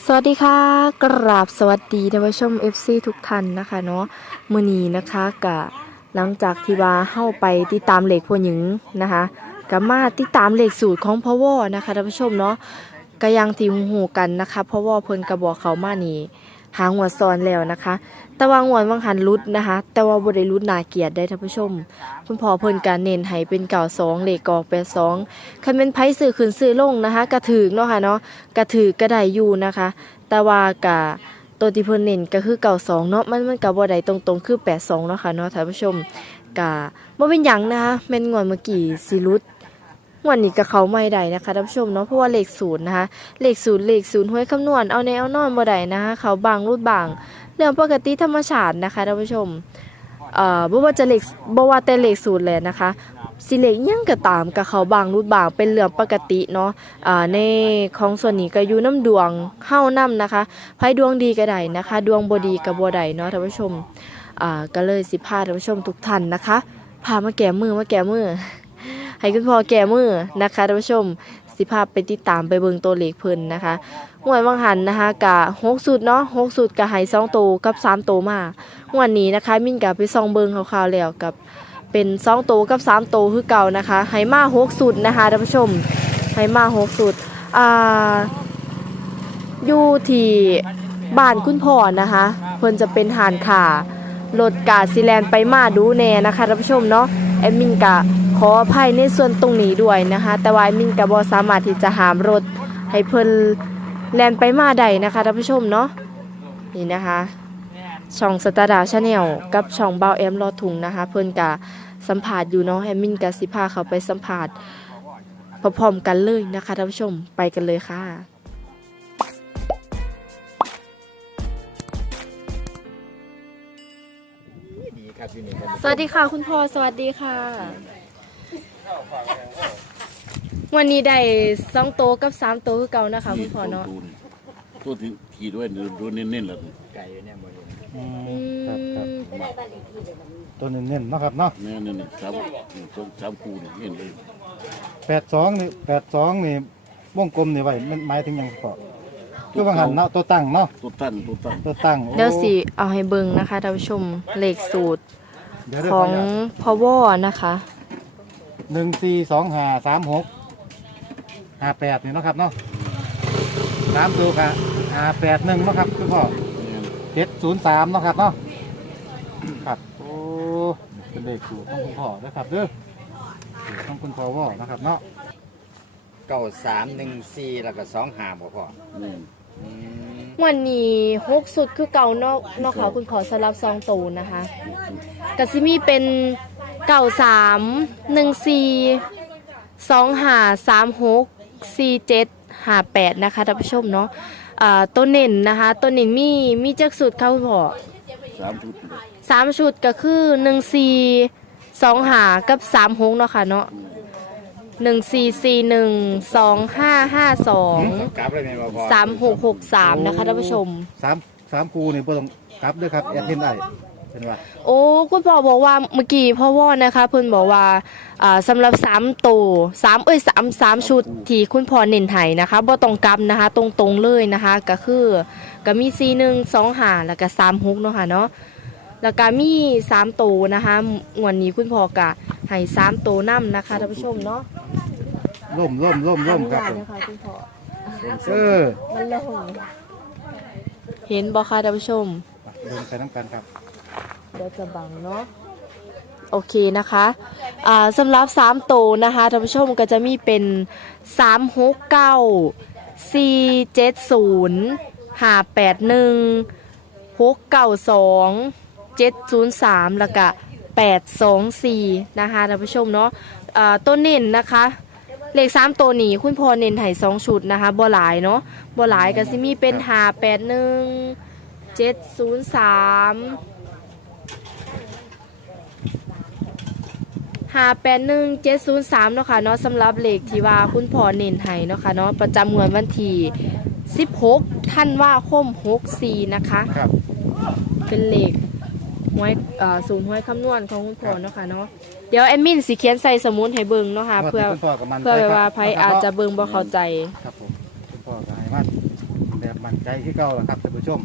สวัสดีค่ะ กราบสวัสดีท่านผู้ชม FC ทุกท่านนะคะเนาะมือนีนะคะกะหลังจากที่ว่าเข้าไปติดตามเหล็กพวหญิงนะคะกะมาติดตามเหล็กสูตรของพ่อวอนะคะท่านผู้ชมเนาะก็ยังที่หูกันนะคะพราะว่าเพิ่นก็บอกเขามานี่ หาหัวซ้อนแล้วนะคะ แต่ว่างวดวังหันรุดนะคะ แต่ว่าบ่ได้รุดนาเกียรติได้ท่านผู้ชม คุณพ่อเพิ่นก็เน้นให้เป็นเก่าสองเลกอกแปดสองคันเป็นไผซื้อขึ้นซื้อลงนะคะ กระถือเนาะค่ะเนาะกระถือก็ไดอยู่นะคะ แต่ว่ากะตัวที่เพิ่นเน้นก็คือเก่าสองเนาะมันมันก็บ่ได้ตรงๆ คือแปดสองเนาะค่ะเนาะท่านผู้ชมกะบ่เป็นหยังนะคะแม่นงวดเมื่อกี้สิรุด งวดนี้ก็เขาไม่ได้นะคะท่านผู้ชมเนาะเพราะว่าเลขศูนย์นะคะเลขศูนย์เลขศูนย์ห้วยคำนวณเอาแนเอานอนบ่ได้นะคะเขาบางรูดบางเรื่องปกติธรรมชาตินะคะท่านผู้ชมเอ่อบ่ว่าจะเลขบ่ว่าแต่เลขศูนย์เลยนะคะสิเลขยังก็ตามกับเขาบางรูดบางเป็นเรื่องปกติเนาะอ่าในของส่วนนี้ก็อยู่น้ำดวงเฮานํนะคะไผดวงดีก็ได้นะคะ ดวงบ่ดีก็บ่ได้เนาะท่านผู้ชมอ่าก็เลยสิพาท่านผู้ชมทุกท่านนะคะพามาแก้มือมาแก้มือ ให้คุณพ่อแก้มือนะคะท่านผู้ชมสิพาพไปติดตามไปเบิงตัวเลขเพิ่นนะคะงวดวังหันนะคะกะ6สุดเนาะ6สุดก็ให้2ตัวกับ3ตัวมาวันนี้นะคะ มินกับไปซองเบิงคร่าวๆแล้วกับเป็นสองโตกับสามโตคือเก่านะคะไฮมาหกสุดนะคะท่านผู้ชมไฮมาหกสุดอ่าอยู่ที่บ้านคุณพ่อนะคะ เพิ่นจะเป็นหานขารถกาซิแลนไปมาดูแน่นะคะท่านผู้ชมเนาะแอดมินกะ ออภัยในส่วนตรงนี้ด้วยนะคะ แต่ว่าแอดมินกะบ่สามารถที่จะหามรถให้เพิ่นแลนไปมาได้นะคะท่านผู้ชมเนาะนี่นะคะ ช่องสตาร์ดาชาแนลกับช่องเบาแอมรอถุงนะคะ เพิ่นกะสัมผัสอยู่เนาะแอมมินกะสิพาเขาไปสัมผัสพร้อมๆกันเลยนะคะท่านผู้ชมไปกันเลยค่ะดีครับที่นี่ครับสวัสดีค่ะคุณพ่อสวัสดีค่ะ วันนี้ได้สองโตวกับสามโตวคือเก่านะคะคุณพ่อเนาะตัวที่ขี่ด้วยดูเน้นๆเลยไก่เนี่ยบริเวณอืครับครับมตัวเน้นๆเนาะครับเนาะนี่นี่นี่สามสองสามคูนี่เห็นเลยแปดสองนี่แปดสองนี่วงกลมนี่ไว้มันหมายถึงหยังก็คือบางหันเนาะตัวตั้งเนาะตัวตั้นตัวตั้นตัวตั้งโอ้เดี๋ยวสิเอาให้เบิ่งนะคะท่านผู้ชมเลขสูตรเดี๋ยวเดี๋ยวของขออนุญาตพ่อวอนะคะ หนึ่งสี่สองห้าสามหกห้าแปดนี่เนาะครับเนาะสามตัวค่ะห้าแปดหนึ่งเนาะครับคุณพ่อเนี่ยเจ็ดศูนย์สามเนาะครับเนาะครับโอ้เป็นเลขสูตรของคุณพ่อนะครับเด้อสูตรของคุณพ่อว่านะครับเนาะเก้าสามหนึ่งสี่แล้วก็สองห้าบ่พอนี่อืมวันนี้หกสุดคือเก่านอกนอกเขาคุณขอสลับซองตูนะคะกสิมีเป็น เก่าสามหนึ่งสี่สองหาสามหกสี่เจ็ดหาแปดนะคะท่านผู้ชมเนาะอ่าตัวเน่นนะคะตัวเน่นมีมีเจักสุดค่ะคุณพ่อสามชุดเลยสามชุดก็คือหนึ่งสี่สองหากับสามหกเนาะค่ะเนาะหนึ่งสี่สี่หนึ่งสองห้าห้าสองกลับเลยไหมบ่พอสามหกหกสามนะคะท่านผู้ชม สามสามคูนี่บ่ต้องกลับด้วยครับแอดเทนได้ เป็นว่าโอ้คุณพ่อบอกว่าเมื่อกี้พ่อว่อนะคะเพิ่นบอกว่าอ่าสำหรับสามตัวสามเอ้ยสามสามชุดที่คุณพ่อเน้นให้นะคะบ่ต้องกลับนะคะ ตรงๆเลยนะคะ ก็คือก็มี4 1 2 5แล้วก็3 6เนาะค่ะเนาะแล้วก็มี3ตัวนะคะงวดนี้คุณพ่อก็ให้3ตัวนํนะคะท่านผู้ชมเนาะร่มร่มร่มร่มครับขอผอนุมญาตนะคะคุณพ่อเออมันลงเห็นบ่คะท่านผู้ชมเดินไปน้ำกันครับเดี๋ยวจะบังเนาะโอเคนะคะอ่าสำหรับ3โตนะคะท่านผู้ชมก็จะมีเป็น 3 6 9 4 7 0 5 8 1 6 9 2 7 0 3 แล้วก็8 2 4 นะคะท่านผู้ชมเนาะอ่าตัวเน้นนะคะเลข3ตัวนี้คุณพ่อเน้นให้2ชุดนะคะบ่หลายเนาะบ่หลายก็สิมีเป็น5 8 1 7 0 3 หาแปดหนึ่งเจ็ดศูนย์สามเนาะค่ะเนาะสำหรับเลขที่ว่าคุณพ่อเน้นให้เนาะค่ะเนาะประจำงวดวันที่สิบหกท่านว่าคมหกสี่นะคะ ครับ เป็นเลขหวยเอ่อศูนย์หวยคำนวณของคุณพ่อเนาะค่ะเนาะเดี๋ยวแอดมินสิเขียนใส่สมุดให้เบิ่งเนาะค่ะงวดเพื่อนี้คุณพ่อกับมันเพื่อใจครับว่าไผอาจจะเบิ่งบ่เข้าใจ ครับผมคุณพ่อก็ให้มันแนวแบบมั่นใจที่เก่าแล้วครับท่านผู้ชม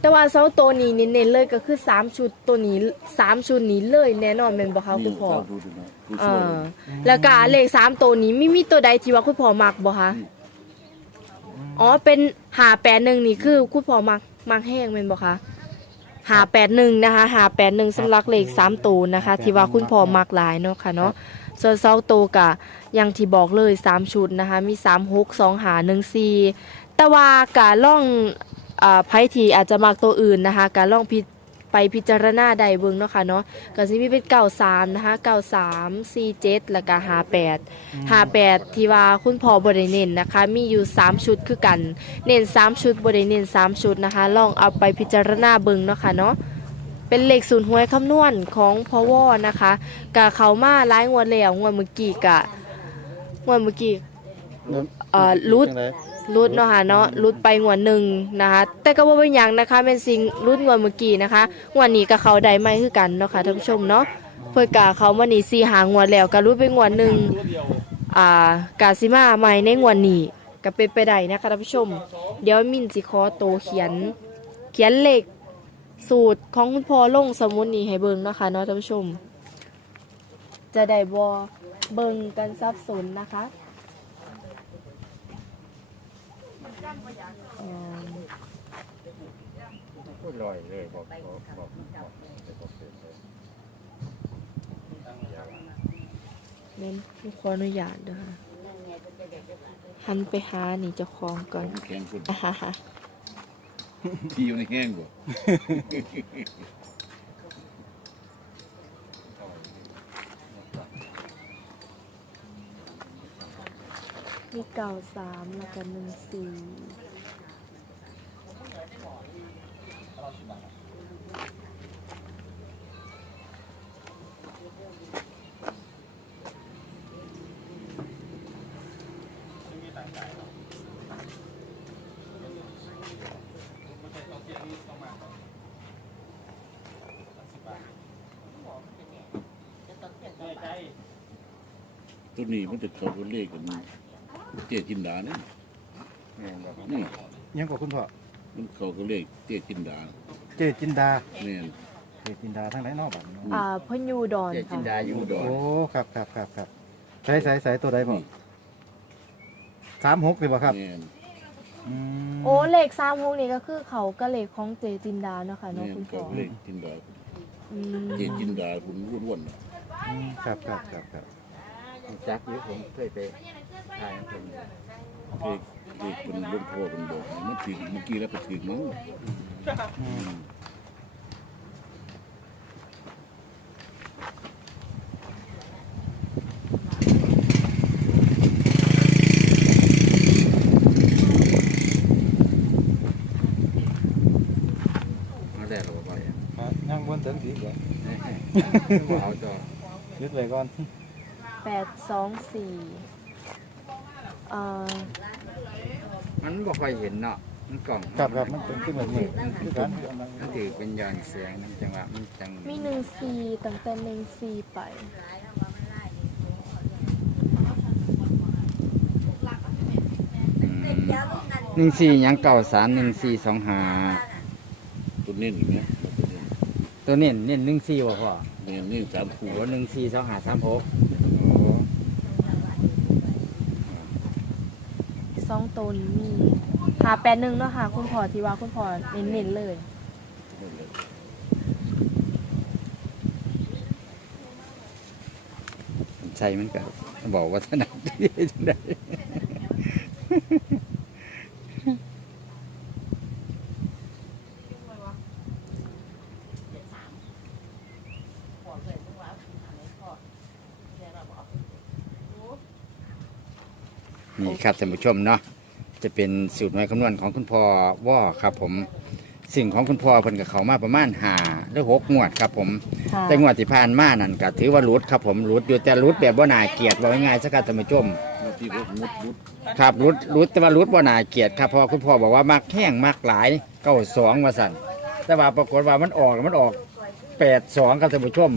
แต่ว่าเสาตัวนี้เน้นๆเลยก็คือสามชุดตัวนี้สามชุดนี้เลยแน่นอนแม่นบ่คะนี่คุณพ่อสามชุดนะผู้เอช่วยอแล้วก็เลขสามตัวนี้ไม่มีตัวใดที่ว่าคุณพ่อมักบ่คะอ๋อเป็นหาแปดหนึ่งนี่คือคุณพ่อมักมักแห้งแม่นบ่คะหาแปดหนึ่งนะคะหาแปดหนึ่งสำหรับเลขสามตัวนะคะ ที่ว่าคุณพ่อมักหลายเนาะค่ะเนาะส่วนเสาตัวกะอย่างที่บอกเลยสามชุดนะคะ มีสามหกสองหาหนึ่งสี่ แต่ว่ากะล่องอ่า ไพ่ทีอาจจะมักตัวอื่นนะคะ การล่องพิไปพิจารณาใดเบิ่งเนาะค่ะเนาะก็สิมีเป็นเก่าสามนะคะเก่าสามสี่เจ็ดแล้วก็หาแปดหาแปดที่ว่าคุณพ่อบริเน้นนะคะ มีอยู่สามชุดคือกัน เน้นสามชุดบริเน้นสามชุดนะคะ ลองเอาไปพิจารณาเบิ่งเนาะค่ะเนาะเป็นเลขศูนย์หวยคำนวณของพอวอนะคะกะเขามาหลายงวดแล้วงวดเมื่อกี้กะงวดเมื่อกี้เอ่อรุด รุดเนาะค่ะเนาะรุดไปงวดหนึ่งนะคะ แต่ก็บ่เป็นหยังนะคะเป็นสิ่งรุดงวดเมื่อกี้นะคะงวดนี้ก็เขาได้ไม่คือกันเนาะค่ะท่านผู้ชมเนาะเพื่อกาเขามานี่สี่หางวดแล้วก็รุดไปงวดหนึ่งอ่ากาซิมาใหม่ในงวดนี้ก็เป็นไปได้นะคะท่านผู้ชม เดี๋ยวมินสิขอโตวเขียน เขียนเลขสูตรของคุณพ่อลงสมุดนี้ให้เบิ่งเนาะค่ะเนาะท่านผู้ชม จะได้บ่เบิ่งกันสับสนนะคะ อืม ลอยเลยบอกบอกบอกบอกเน้นขออนุญาตด้วยค่ะหันไปหานี่เจ้าของก่อนแข็งคุณอ่าฮะฮะที่อยู่ในแห้งบ่มีเก่าสามแล้วก็หนึ่งสี่ ตัวนี้มันจะเข้ากับเลขกันเตี้ยจินดาเนี่ยแม่นบอกนี่ยังกับคุณพ่อมันเข้ากับเลขเตี้ยจินดาเจจินดาแม่นเจจินดาทั้งไหนเนอกบ้านเนาะอ่าเพ่นอยูดอนเจจินค่ะดาอยู่ดอนโอ้ครับครับครับครับใส่ใส่ใส่ตัวใดพ่อสามหกเลยบ่ครับแม่นอืมโอ้เลขสามหกนี่ก็คือเขาก็เลขของเจจินดาเนาะค่ะเนาะแม่นคุณพ่เข้าอกับเลขจินดาอืมเตี้ยจินดาคุณอ้วนๆน่ะอืมครับครับครับครับ จักอยู่ผมเคยไปทายคนเลขเลขเป็นหลวงพ่อเป็นบอกให้มันถึงเมื่อกี้แล้วก็ถึงมั้งอืมมาแล้วเราบอกว่าอะ ยังบนถึงสีเหลือง เอาจอ ยึดไว้ก่อน แปดสองสี่เอ่อมันบ่ค่อยเห็นเนาะมันกล่องครับครับมันเป็นขึ้นแบบนี้คือกันมันถือเป็นย้อนเสียงนั่นจังหวะมันจังมีหนึ่งสี่ตั้งแต่หนึ่งสี่ไป หนึ่งสี่ยังเก่าสามหนึ่งสี่สองหาตัวเน้นอย่างเงี้ยตัวเน้นเน้นหนึ่งสี่บ่พ่อแม่นนี่สามคู่หัวหนึ่งสี่สองหาสามหก สองตัวนี้มีหาแปดหนึ่งเนาะค่ะ คุณพ่อที่ว่าคุณพ่อเน้นๆเลย ใช่มันก็บอกว่าถนัดที่ได้ นี่ ครับท่านผู้ชมเนาะจะเป็นสูตรหน่วยคำนวณของคุณพ่อว่าครับผมสิ่งของคุณพ่อเพิ่นกับเขามาประมาณหาหรือหกงวดครับผม ค่ะแต่งวดที่ผ่านมานั่นก็ถือว่ารุดครับผมรุดอยู่แต่รุดแบบว่านาเกลียดว่าง่ายๆสักการท่านผู้ชมที่รถมุดมุดครับรุดรุดแต่ว่ารุดว่านาเกลียดครับเพราะว่าคุณพ่อบอกว่ามักแห้งมักหลายเก้าสองมาสั่นแต่ว่าปรากฏว่ามันออกมันออกแปดสองครับท่านผู้ชม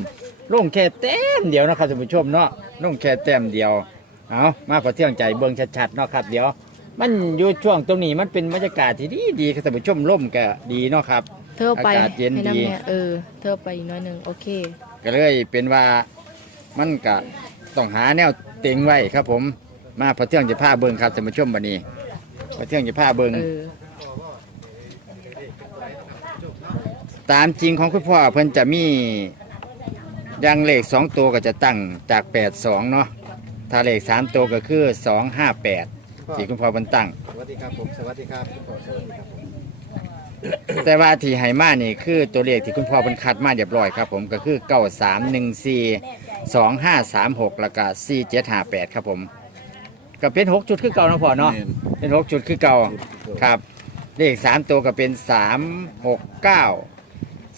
ลงแค่แต้มเดียวนะครับท่านผู้ชมเนาะลงแค่แต้มเดียว เอามาขอเที่ยงใจเบิ่งชัดๆเนาะครับ เดี๋ยว มันอยู่ช่วงตรงนี้มันเป็นบรรยากาศที่ดีดีครับท่านผู้ชมร่มก็ดีเนาะครับ เธอไปอากาศเย็นให้ดีน้ำเนี่ยเออ เธอไปอีกหน้อยหนึงโอเค ก็เลยเป็นว่ามันก็ต้องหาแนวเต็งไว้ครับ ผมมาพระเที่ยงจะพาเบิงครับท่านผู้ชมบันนี้พระเที่ยงจะพาเบิงเออ ตามจริงของคุณพ่อเพิ่นจะมีอยังเลขสองตัวก็จะตั้งจากแปดสองเนาะ ถ้าเลขสามตัวก็คือสองห้าแปดที่คุณพ่อเพิ่นตั้ง สวัสดีครับผม สวัสดีครับคุณพ่อสวัสดีครับผมแต่ว่าที่ไหมานี่คือตัวเลขที่คุณพ่อเพิ่นคัดมาเรียบร้อยครับผมก็คือเก้าสามหนึ่งสี่สองห้าสามหกแล้วก็สี่เจ็ดห้าแปดครับผมก็เป็นหกจุดคือเก่าเนาะพ่อเนาะแม่นเป็นหกจุดคือเก่าครับ เลขสามตัวก็เป็นสามหกเก้า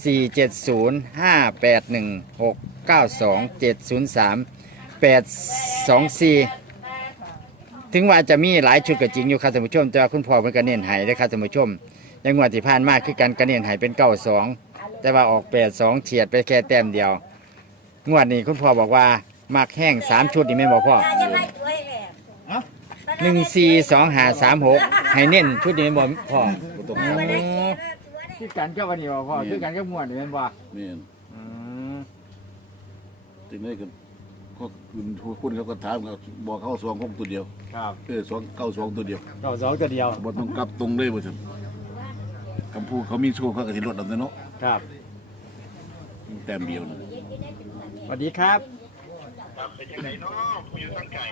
สี่เจ็ดศูนย์ห้าแปดหนึ่งหกเก้าสองเจ็ดศูนย์สาม แปดสองสี่ถึงว่าจะมีหลายชุดก็จริงอยู่ครับท่านผู้ชมแต่ว่าคุณพ่อเพิ่นก็เน้นให้เด้อครับท่านผู้ชมอยังงวดที่ผ่านมาคือกันกระเนียนใหายเป็นเก้าสองแต่ว่าออกแปดสองเฉียดไปแค่แต้มเดียว งวดนี้คุณพ่อบอกว่ามักแห้งสามชุดนี่แม่นบอกพ่อหนึ่งสี่สองหาสามหกให้เน้นชุดนี้แม่นบอกพ่อบ่ต้องคือกันก็วันนี้บอกพ่อคือกันก็งวดนี่แม่นบอกแม่นถึงได้กัน ก็คุณคุณเขาก็ถามเขาบอกเขาสองคงตัวเดียวครับเออสองเก้าสองตัวเดียวเก้าสองตัวเดียวบ่ต้องกลับตรงเลยบ่ซั่นคำพูดเขามีโชว์เขาก็สิลดเอาแต่เนาะครับแต้มเดียวนะสวัสดีครับครับเป็นยังไงเนาะคุยตั้งไก่